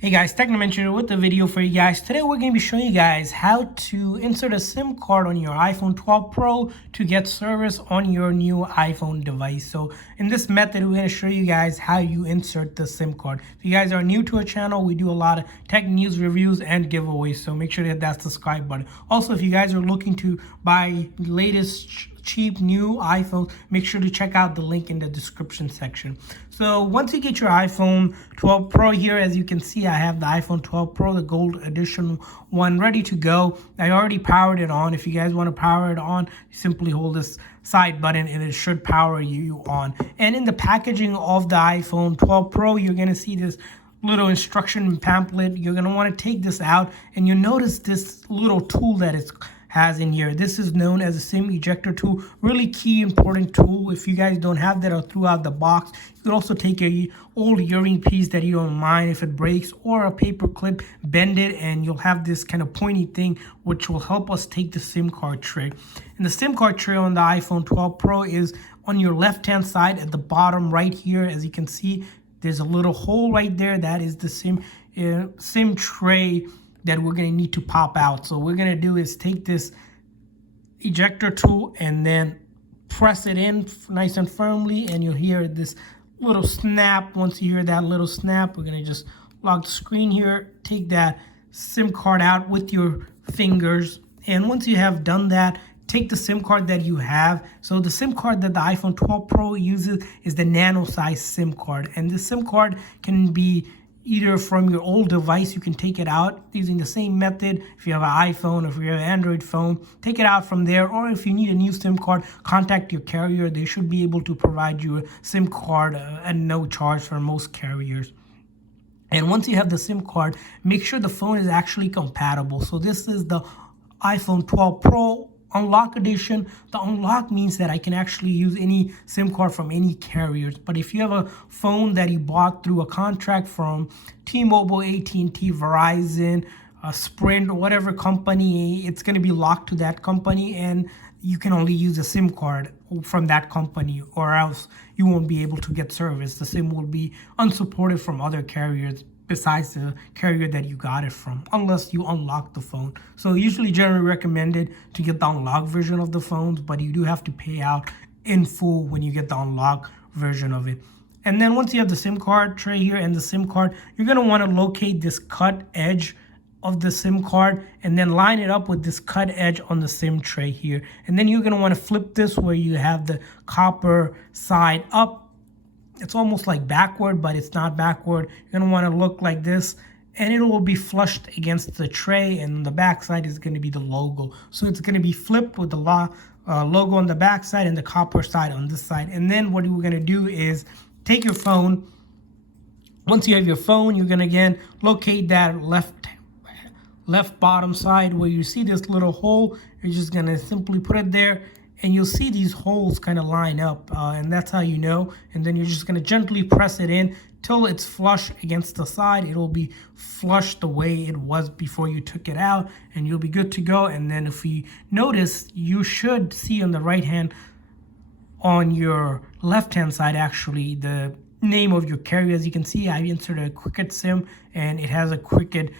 Hey guys, Technomentor here with a video for you guys. Today we're going to be showing you guys how to insert a SIM card on your iPhone 12 Pro to get service on your new iPhone device. So in this method, we're going to show you guys how you insert the SIM card. If you guys are new to our channel, we do a lot of tech news reviews and giveaways, so make sure to hit that subscribe button. Also, if you guys are looking to buy the latest cheap new iPhone, make sure to check out the link in the description section. So once you get your iPhone 12 Pro here, as you can see, I have the iPhone 12 Pro, the gold edition one, ready to go. I already powered it on. If you guys want to power it on, simply hold this side button and it should power you on. And in the packaging of the iPhone 12 Pro, you're going to see this little instruction pamphlet. You're going to want to take this out and you'll notice this little tool that it has in here. This is known as a SIM ejector tool. Really key, important tool. If you guys don't have that or threw out the box, you can also take a old earring piece that you don't mind if it breaks, or a paper clip, bend it, and you'll have this kind of pointy thing which will help us take the SIM card tray. And the SIM card tray on the iPhone 12 Pro is on your left hand side at the bottom right here. As you can see, there's a little hole right there. That is the SIM tray that we're going to need to pop out. So what we're going to do is take this ejector tool and then press it in nice and firmly, and you'll hear this little snap. Once you hear that little snap, we're going to just lock the screen here, take that SIM card out with your fingers, and once you have done that, take the SIM card that you have. So the SIM card that the iPhone 12 Pro uses is the nano size SIM card, and the SIM card can be either from your old device. You can take it out using the same method. If you have an iPhone, or if you have an Android phone, take it out from there. Or if you need a new SIM card, contact your carrier. They should be able to provide you a SIM card at no charge for most carriers. And once you have the SIM card, make sure the phone is actually compatible. So this is the iPhone 12 Pro Unlock Edition. The unlock means that I can actually use any SIM card from any carriers. But if you have a phone that you bought through a contract from T-Mobile, AT&T, Verizon, Sprint, or whatever company, it's going to be locked to that company, and you can only use a SIM card from that company, or else you won't be able to get service. The SIM will be unsupported from other carriers besides the carrier that you got it from, unless you unlock the phone. So usually generally recommended to get the unlocked version of the phones, but you do have to pay out in full when you get the unlocked version of it. And then once you have the SIM card tray here and the SIM card, you're going to want to locate this cut edge of the SIM card and then line it up with this cut edge on the SIM tray here. And then you're going to want to flip this where you have the copper side up. It's almost like backward, but it's not backward. You're going to want to look like this, and it will be flushed against the tray, and the back side is going to be the logo. So it's going to be flipped with the logo on the back side and the copper side on this side. And then what we're going to do is take your phone. Once you have your phone, you're going to again locate that left bottom side where you see this little hole. You're just going to simply put it there, and you'll see these holes kind of line up, and that's how you know. And then you're just going to gently press it in till it's flush against the side. It will be flush the way it was before you took it out, and you'll be good to go. And then if you notice, you should see on the right hand, on your left hand side actually, the name of your carrier. As you can see, I inserted a Cricket SIM, and it has a Cricket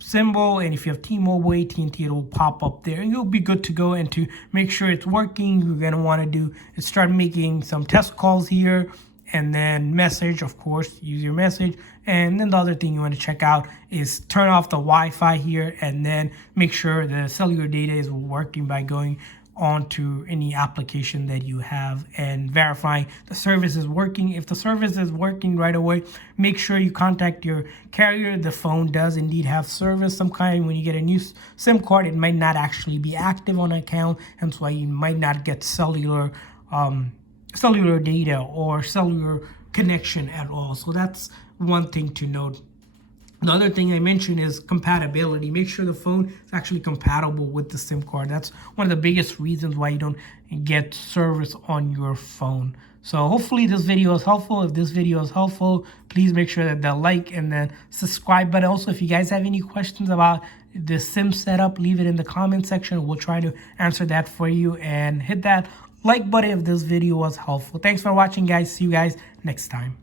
symbol, and if you have T-Mobile, AT&T, it will pop up there, and you'll be good to go. And to make sure it's working, you're going to want to do is start making some test calls here, and then message, of course, use your message. And then the other thing you want to check out is turn off the Wi-Fi here, and then make sure the cellular data is working by going onto any application that you have and verifying the service is working. If the service is working right away, make sure you contact your carrier. The phone does indeed have service. Sometimes when you get a new SIM card, it might not actually be active on an account, and that's why you might not get cellular data or cellular connection at all. So that's one thing to note. The other thing I mentioned is compatibility. Make sure the phone is actually compatible with the SIM card. That's one of the biggest reasons why you don't get service on your phone. So hopefully this video is helpful. If this video is helpful, please make sure that the like and the subscribe button. Also, if you guys have any questions about the SIM setup, leave it in the comment section. We'll try to answer that for you. And hit that like button if this video was helpful. Thanks for watching, guys. See you guys next time.